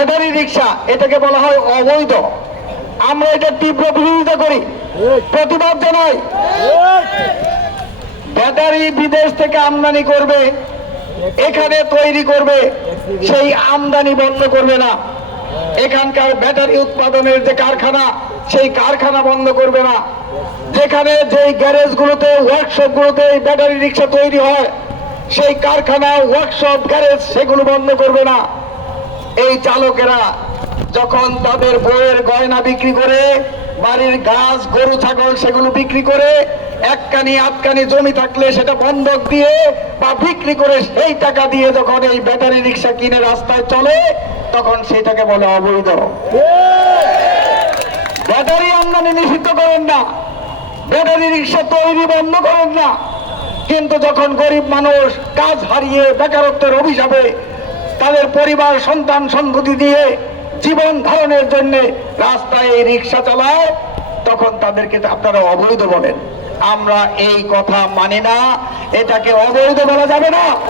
Battery রিক্সা, এটাকে বলা হয় অবৈধ। আমরা এটা তীব্র বিরোধিতা করি। প্রতিবাদ জানাই। ব্যাটারি বিদেশ থেকে আমদানি করবে, এখানে তৈরি করবে, সেই আমদানি বন্ধ করবে না। এখানকার ব্যাটারি উৎপাদনের যে কারখানা, সেই কারখানা বন্ধ করবে না। যেখানে যেই গ্যারেজগুলোতে ওয়ার্কশপগুলোতে ব্যাটারি রিক্সা তৈরি হয়, সেই কারখানা ওয়ার্কশপ গ্যারেজ সেগুলো বন্ধ করবে না। এই চালকেরা যখন তাদের বইয়ের গয়না বিক্রি করে, বাড়ির গাছ, গরু, ছাগল সেগুলো বিক্রি করে, এককানি আটকানি জমি থাকলে সেটা বন্ধক দিয়ে বা বিক্রি করে সেই টাকা দিয়ে যখন এই ব্যাটারি রিক্সা কিনে রাস্তায় চলে, তখন সেটাকে বলে অবৈধ। ব্যাটারি আমদানি নিষিদ্ধ করেন না। ব্যাটারি রিক্সা তৈরি বন্ধ করেন না। কিন্তু যখন গরিব মানুষ কাজ হারিয়ে বেকারত্বের অভিশাপে পরিবার, সন্তান, সন্ততি দিয়ে জীবন ধারণের জন্য রাস্তায় রিক্সা চালায়, তখন তাদেরকে আপনারা অবৈধ বলেন। আমরা এই কথা মানি না, এটাকে অবৈধ বলা যাবে না।